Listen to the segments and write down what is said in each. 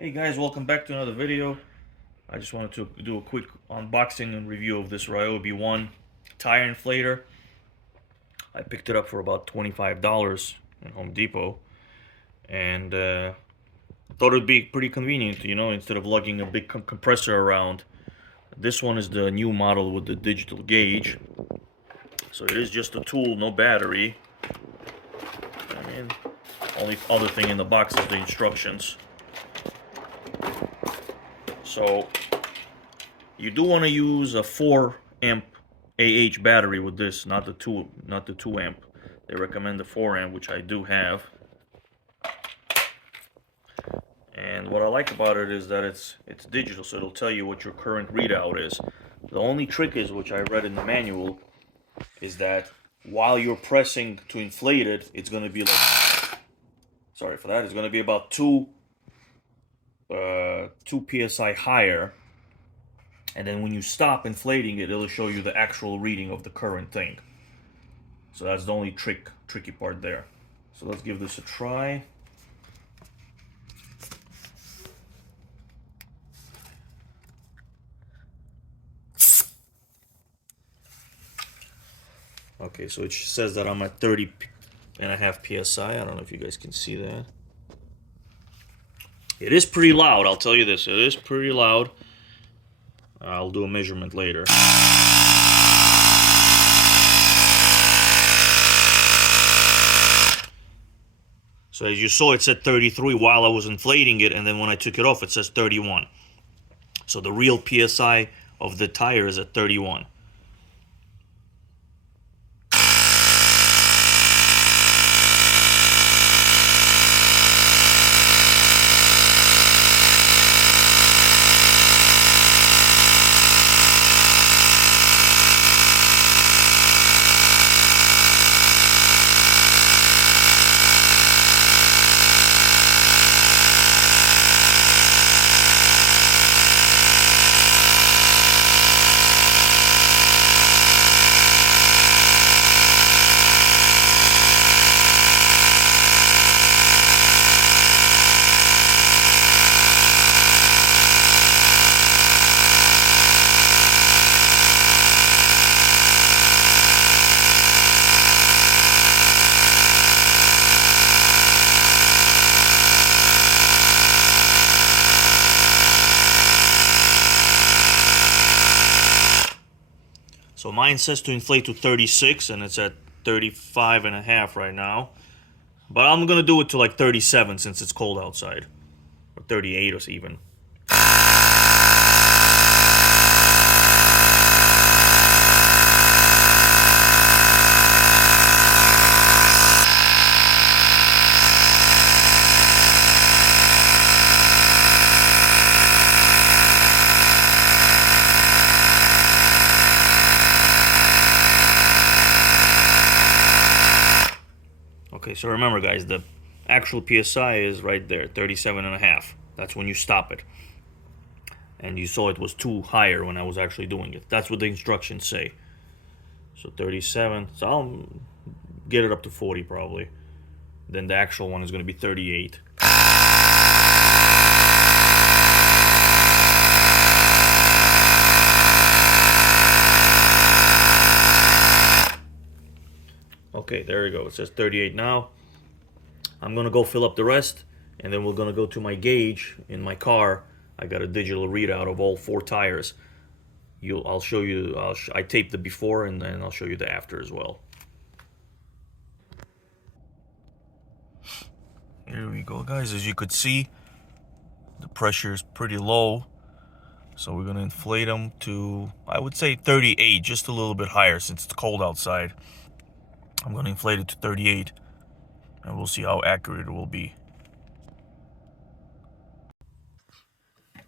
Hey guys, welcome back to another video. I just wanted to do a quick unboxing and review of this Ryobi 1 tire inflator. I picked it up for about $25 at Home Depot, and thought it'd be pretty convenient, instead of lugging a big compressor around. This one is the new model with the digital gauge, so it is just a tool, no battery. And only other thing in the box is the instructions. So you do want to use a 4 amp AH battery with this, not the 2 amp. They recommend the 4 amp, which I do have. And what I like about it is that it's digital, so it'll tell you what your current readout is. The only trick is, which I read in the manual, is that while you're pressing to inflate it, it's going to be like, sorry for that, it's going to be about 2 psi higher. And then when you stop inflating it, it'll show you the actual reading of the current thing. So that's the only tricky part there. So let's give this a try. Okay, so it says that I'm at 30.5 psi. I don't know if you guys can see that. It is pretty loud, I'll tell you this. It is pretty loud. I'll do a measurement later. So as you saw, it said 33 while I was inflating it, and then when I took it off, it says 31. So the real PSI of the tire is at 31. So mine says to inflate to 36, and it's at 35.5 right now. But I'm gonna do it to like 37 since it's cold outside, or 38 or even. Okay, so remember guys, the actual PSI is right there, 37.5. That's when you stop it. And you saw it was 2 higher when I was actually doing it. That's what the instructions say. So 37, so I'll get it up to 40 probably. Then the actual one is gonna be 38. Okay, there we go. It says 38 now. I'm gonna go fill up the rest, and then we're gonna go to my gauge in my car. I got a digital readout of all 4 tires. I'll show you. I taped the before, and then I'll show you the after as well. Here we go, guys. As you could see, the pressure is pretty low. So we're gonna inflate them to, I would say 38, just a little bit higher since it's cold outside. I'm gonna inflate it to 38, and we'll see how accurate it will be.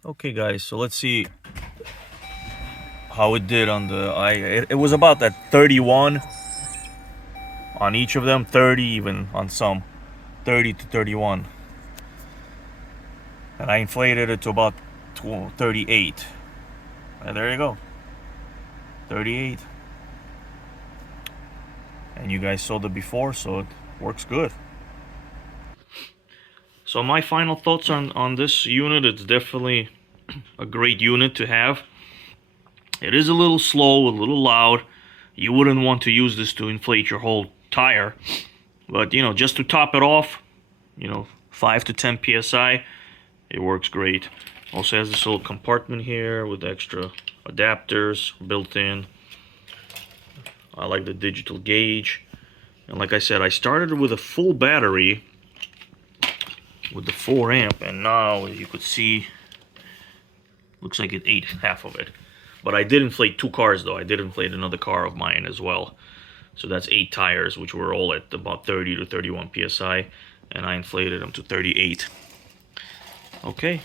Okay guys, so let's see how it did on the, it was about that 31 on each of them, 30 even on some, 30 to 31. And I inflated it to about 38. And there you go, 38. And you guys saw the before, so it works good. So my final thoughts on this unit, it's definitely a great unit to have. It is a little slow, a little loud. You wouldn't want to use this to inflate your whole tire. But, you know, just to top it off, you know, 5 to 10 psi, it works great. Also has this little compartment here with extra adapters built in. I like the digital gauge. And like I said, I started with a full battery with the 4 amp, and now as you could see, looks like it ate half of it. But I did inflate 2 cars though. I did inflate another car of mine as well. So that's 8 tires, which were all at about 30 to 31 psi, and I inflated them to 38. Okay,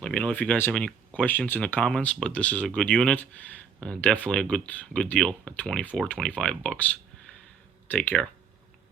let me know if you guys have any questions in the comments, but this is a good unit. Definitely a good deal at 24, 25 bucks. Take care.